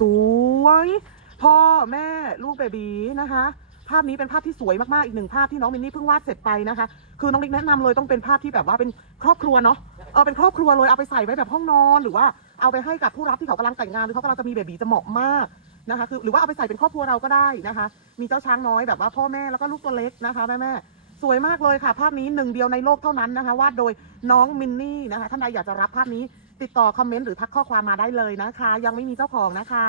สวยพ่อแม่ลูกเบบีนะคะ ภาพนี้เป็นภาพที่สวยมากๆอีกหนึ่งภาพที่น้องมินนี่เพิ่งวาดเสร็จไปนะคะ คือน้องลิกแนะนำเลยต้องเป็นภาพที่แบบว่าเป็นครอบครัวเนาะเออเป็นครอบครัวเลยเอาไปใส่ไว้แบบห้องนอนหรือว่าเอาไปให้กับผู้รับที่เขากำลังแต่งงานหรือเขากำลังจะมีเบบีจะเหมาะมากนะคะคือหรือว่าเอาไปใส่เป็นครอบครัวเราก็ได้นะคะ มีเจ้าช้างน้อยแบบว่าพ่อแม่แล้วก็ลูกตัวเล็กนะคะแม่แม่สวยมากเลยค่ะ ภาพนี้หนึ่งเดียวในโลกเท่านั้นนะคะวาดโดยน้องมินนี่นะคะท่านใดอยากจะรับภาพนี้ ติดต่อคอมเมนต์หรือทักข้อความมาได้เลยนะคะ ยังไม่มีเจ้าของนะคะ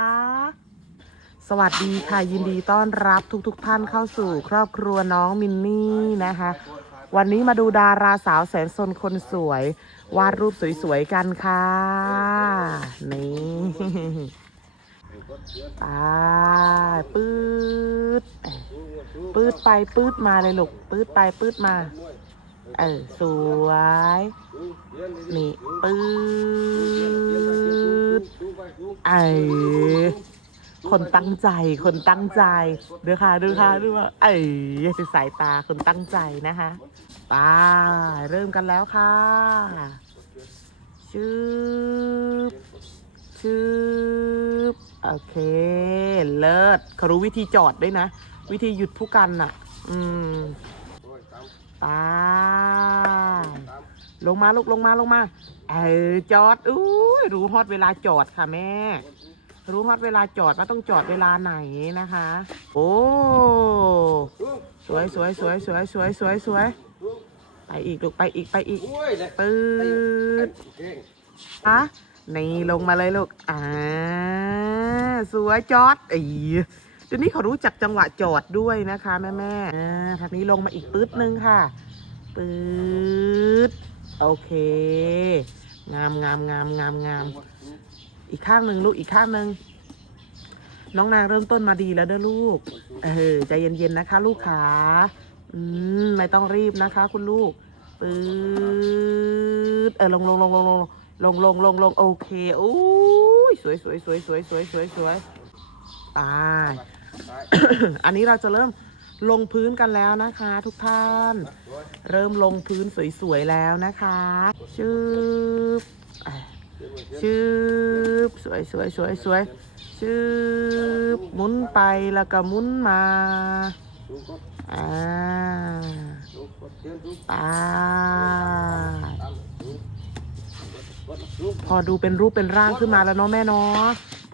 สวัสดีค่ะยินดีต้อนรับทุกๆทท่านเข้าสู่ครอบครัวน้องมินนี่นะคะ วันนี้มาดูดาราสาวแสนสนคนสวย วาดรูปสวยๆกันค่ะ นี่ไปปื๊ดปื๊ดไปปื๊ดมาเลยลูกปื๊ดไปปื๊ดมา เออ สวย นี่ปื๊ดเออคนตั้งใจ คนตั้งใจ ดูค่ะ ดูค่ะ ดูว่า เอ้ยสิสายตา คนตั้งใจนะคะไป้าเริ่มกันแล้วค่ะ ชืบชืบโอเค เลิศเขารู้วิธีจอดด้วยนะ วิธีหยุดผู้กันน่ะ อืม ไปลงมาลูกลงมาลงมา เออจอดอู้ยรู้ฮอดเวลาจอดค่ะแม่ รู้ฮอดเวลาจอดว่าต้องจอดเวลาไหนนะคะ โอ้สวยสวยสวยสวยสวยสวยสวยไปอีกลูกไปอีกไปอีกปืดอะนี่ลงมาเลยลูกอ่าสวยจอดอี เดี๋ยวนี้เขารู้จักจังหวะจอดด้วยนะคะแม่แม่ๆอ่าทีนี้ลงมาอีกปื๊ดนึงค่ะ ปื๊ดโอเค งามงามงามงามงามอีกข้างหนึ่งลูกอีกข้างหนึ่งน้องนางเริ่มต้นมาดีแล้วเด้อลูก เออใจเย็นๆนะคะ ลูกขาอืมไม่ต้องรีบนะคะ คุณลูกปื๊ดเออลงลงลงลงลงลงลงลงลงโอเคโอ้ยสวยสวยสวยสวยสวยสวยสวยตาย อันนี้เราจะเริ่มลงพื้นกันแล้วนะคะ ทุกท่าน เริ่มลงพื้นสวยๆแล้วนะคะชืบชืบสวยสวยสวยสวยชืบหมุนไปแล้วก็หมุนมาอ่าไปพอดูเป็นรูปเป็นร่างขึ้นมาแล้วเนาะแม่เนาะ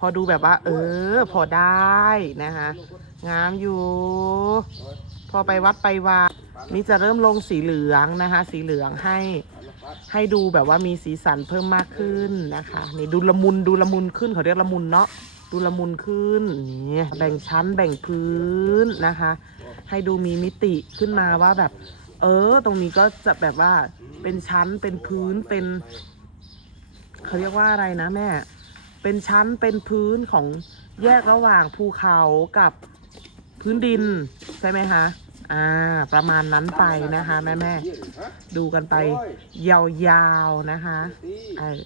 อดูแบบว่า เออ พอได้นะคะงามอยู่ พอไปวัดไปวานี่จะเริ่มลงสีเหลืองนะคะ สีเหลืองให้ ให้ดูแบบว่ามีสีสันเพิ่มมากขึ้นนะคะ นี่ดูละมุนดูละมุนขึ้นเขาเรียกละมุนเนาะดูละมุนขึ้นนี่แบ่งชั้นแบ่งพื้นนะคะ ให้ดูมีมิติขึ้นมาว่าแบบ เออ ตรงนี้ก็จะแบบว่าเป็นชั้นเป็นพื้นเป็นเขาเรียกว่าอะไรนะแม่ เป็นชั้นเป็นพื้นของแยกระหว่างภูเขากับพื้นดินใช่ไหมคะ อ่า ประมาณนั้นไปนะคะแม่แม่ดูกันไป ยาวๆนะคะเออ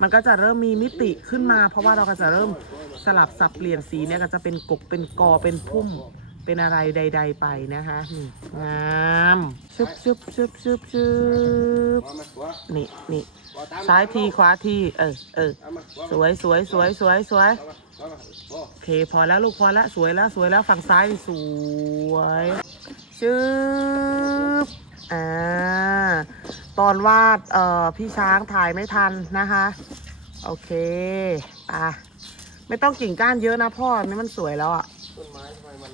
มันก็จะเริ่มมีมิติขึ้นมา เพราะว่าเราก็จะเริ่มสลับสับเปลี่ยนสีเนี่ยก็จะเป็นกกเป็นกอเป็นพุ่มเป็นอะไรใด ๆ ไปนะคะนี่งาม ชึบชึบชึบชึบชึบนี่นี่ซ้ายทีขวาทีเออเออสวยสวยสวยสวยสวยโอเคพอแล้วลูกพอแล้วสวยแล้วสวยแล้วฝั่งซ้ายสวยชึบอ่าตอนวาดเอ่อพี่ช้างถ่ายไม่ทันนะคะ โอเคไปไม่ต้องกิ่งก้านเยอะนะพ่อนี่มันสวยแล้วอะต้นไม้ทำไมมัน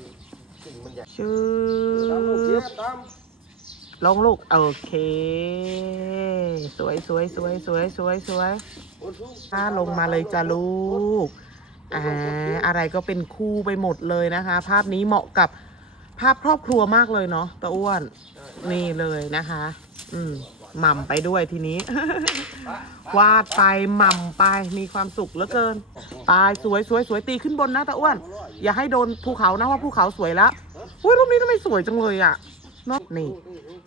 กิ่งมันใหญ่ชืตามลูกเสียบ ลงลูก โอเค สวยสวยสวยสวยสวยสวยถ้าลงมาเลยจ้าลูกอ่าอะไรก็เป็นคู่ไปหมดเลยนะคะ ภาพนี้เหมาะกับภาพครอบครัวมากเลยเนาะตาอ้วน นี่เลยนะคะ อืมหม่ำไปด้วยทีนี้ วาดไปหม่ำไปมีความสุขเหลือเกินตายสวยสวยสวยตีขึ้นบนนะตาอ้วน อย่าให้โดนภูเขานะว่าภูเขาสวยแล้วอุ้ยรูปนี้ทำไมสวยจังเลยอะเนาะนี่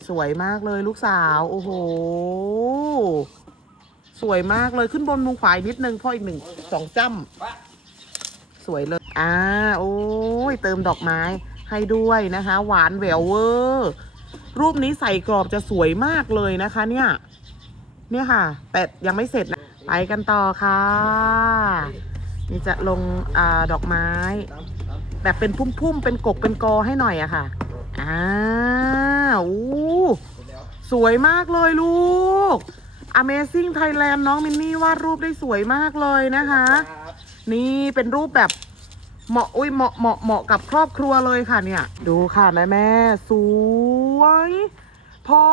สวยมากเลยลูกสาว โอ้โห สวยมากเลยขึ้นบนมุมขวาอีกนิดนึงพ่ออีกหนึ่งสองจ้ำสวยเลย อ่า โอ้ยเติมดอกไม้ให้ด้วยนะคะ หวานแหววเวอร์รูปนี้ใส่กรอบจะสวยมากเลยนะคะ เนี่ย เนี่ยค่ะ แต่ยังไม่เสร็จนะ ไปกันต่อค่ะ นี่จะลงอาดอกไม้ แบบเป็นพุ่มๆ เป็นกกเป็นกอให้หน่อยอะค่ะ อ่า อู้เสร็จแล้วสวยมากเลยลูก Amazing Thailand น้องมินนี่วาดรูปได้สวยมากเลยนะคะครับนี่เป็นรูปแบบเหมาะอุ้ยเหมาะเหมาะเหมาะกับครอบครัวเลยค่ะเนี่ย ดูค่ะแม่แม่สวย พ่อ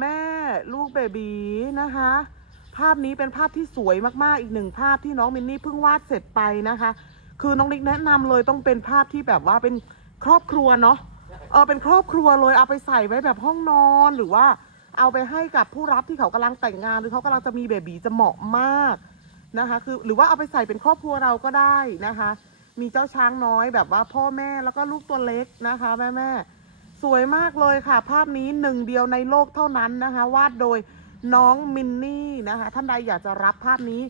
แม่ลูกเบบีนะคะ ภาพนี้เป็นภาพที่สวยมากๆอีกหนึ่งภาพที่น้องมินนี่เพิ่งวาดเสร็จไปนะคะ คือน้องนิกแนะนำเลยต้องเป็นภาพที่แบบว่าเป็นครอบครัวเนาะ เออเป็นครอบครัวเลยเอาไปใส่ไว้แบบห้องนอนหรือว่า เอาไปให้กับผู้รับที่เขากำลังแต่งงาน หรือเขากำลังจะมีเบบีจะเหมาะมากนะคะคือหรือว่าเอาไปใส่เป็นครอบครัวเราก็ได้นะคะ มีเจ้าช้างน้อยแบบว่าพ่อแม่แล้วก็ลูกตัวเล็กนะคะแม่แม่สวยมากเลยค่ะ ภาพนี้หนึ่งเดียวในโลกเท่านั้นนะคะ วาดโดยน้องมินนี่นะคะ ท่านใดอยากจะรับภาพนี้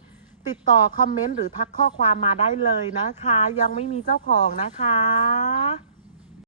ติดต่อคอมเมนต์หรือทักข้อความมาได้เลยนะคะ ยังไม่มีเจ้าของนะคะ